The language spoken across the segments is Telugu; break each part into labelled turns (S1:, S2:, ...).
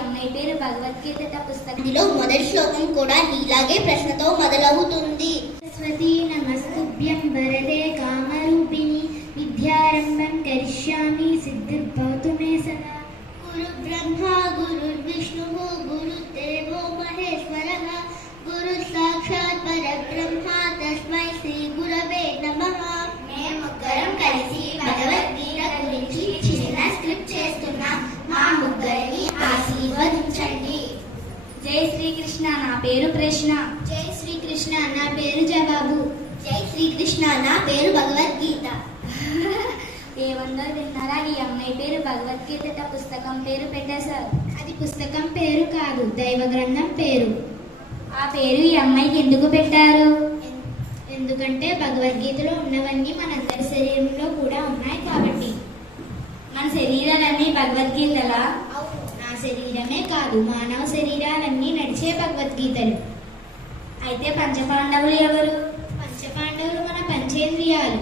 S1: ఎంఏ పేరు భగవద్గీత పుస్తకంలో
S2: మొదటి శ్లోకం కూడా ఇలాగే ప్రశ్నతో మొదలవుతుంది
S3: నమస్తుభ్యం వరదే కామరూపిణి విద్యారంభం కరిష్యామి సిద్ధిత్వ
S1: కృష్ణ నా పేరు కృష్ణ
S2: జై శ్రీకృష్ణ నా పేరు జవాబు
S4: జై శ్రీకృష్ణ నా పేరు భగవద్గీత
S1: ఏమందరూ విన్నారా ఈ అమ్మాయి పేరు భగవద్గీత పుస్తకం పేరు సార్ అది పుస్తకం పేరు కాదు దైవ గ్రంథం పేరు ఆ పేరు ఈ అమ్మాయికి ఎందుకు పెట్టారు ఎందుకంటే భగవద్గీతలో ఉన్నవన్నీ అందరి శరీరంలో కూడా ఉన్నాయి కాబట్టి మన శరీరాలన్నీ భగవద్గీతలా శరీరమే కాదు మానవ శరీరాలన్నీ నడిచే భగవద్గీతలు అయితే పంచపాండవులు ఎవరు పంచపాండవులు మన పంచేంద్రియాలు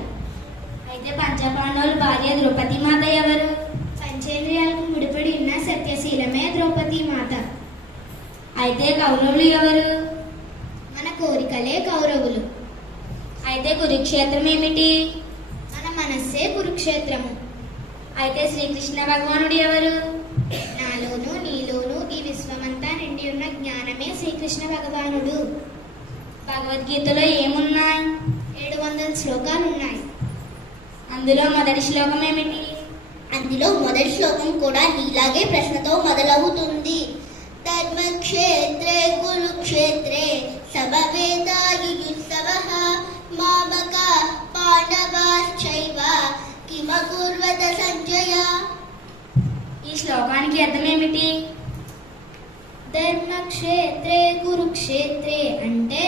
S1: అయితే పంచపాండవులు భార్య ద్రౌపది మాత ఎవరు పంచేంద్రియాలకు ముడిపడి ఉన్న సత్యశీలమే ద్రౌపది మాత అయితే కౌరవులు ఎవరు మన కోరికలే కౌరవులు అయితే కురుక్షేత్రం ఏమిటి మన మనస్సే కురుక్షేత్రము అయితే శ్రీకృష్ణ భగవానుడు ఎవరు శ్రీకృష్ణ భగవానుడు భగవద్గీతలో ఏమున్నాయి ఏడు వందల శ్లోకాలు ఉన్నాయి అందులో మొదటి శ్లోకం ఏమిటి
S2: అందులో మొదటి శ్లోకం కూడా ఇలాగే ప్రశ్నతో మొదలవుతుంది ధర్మక్షేత్రే కురుక్షేత్రే సభవేదాయుత్సవ మామక పాండవాశ్చైవ కిమకుర్వత సంజయ
S1: ఈ శ్లోకానికి అర్థం ఏమిటి ధర్మక్షేత్రే కురుక్షేత్రే అంటే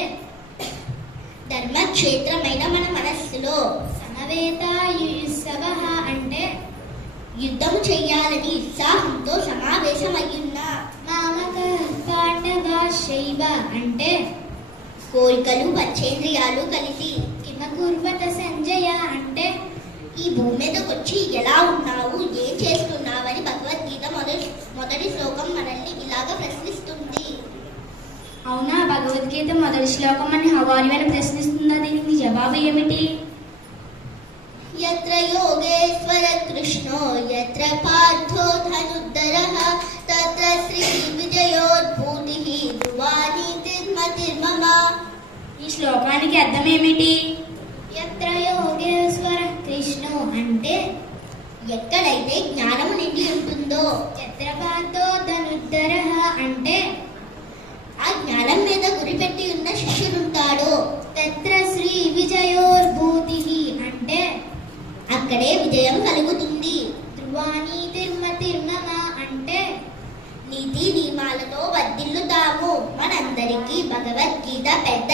S2: ధర్మక్షేత్రమైన మన మనస్సులో
S1: సమవేత అంటే
S2: యుద్ధం చెయ్యాలని ఉత్సాహంతో సమావేశం అయ్యున్నా
S1: మామక శైవ అంటే
S2: కోరికలు పంచేంద్రియాలు కలిసి
S1: కిమకుర్వత సంజయ అంటే
S2: ఈ భూమి మీదకి వచ్చి ఎలా ఉన్నావు ఏం చేస్తున్నావు అని మొదటి శ్లోకం మనల్ని ఇలాగ ప్రశ్నిస్తుంది
S1: అవునా భగవద్గీత మొదటి శ్లోకం అని హవారి అని ప్రశ్నిస్తుందా దీనికి జవాబు ఏమిటి
S3: యత్ర యోగేశ్వర కృష్ణో యత్ర పార్థో ధనుద్దర శ్రీ విజయోద్భూతి దువాని తిర్మతి మమ
S1: ఈ శ్లోకానికి అర్థం ఏమిటి యత్ర యోగేశ్వర కృష్ణో అంటే
S2: ఎక్కడైతే జ్ఞానం నిండి ఉంటుందో అంటే ఆ జ్ఞానం మీద గురిపెట్టి ఉన్న శిష్యుడుంటాడు ఉంటాడు
S1: తత్ర శ్రీ విజయోర్భూతి అంటే
S2: అక్కడే విజయం కలుగుతుంది
S1: ధ్రువాణి తిరుమ తిరుమ అంటే
S2: నీతి నియమాలతో వర్దిల్లుతాము మనందరికీ భగవద్గీత పెద్ద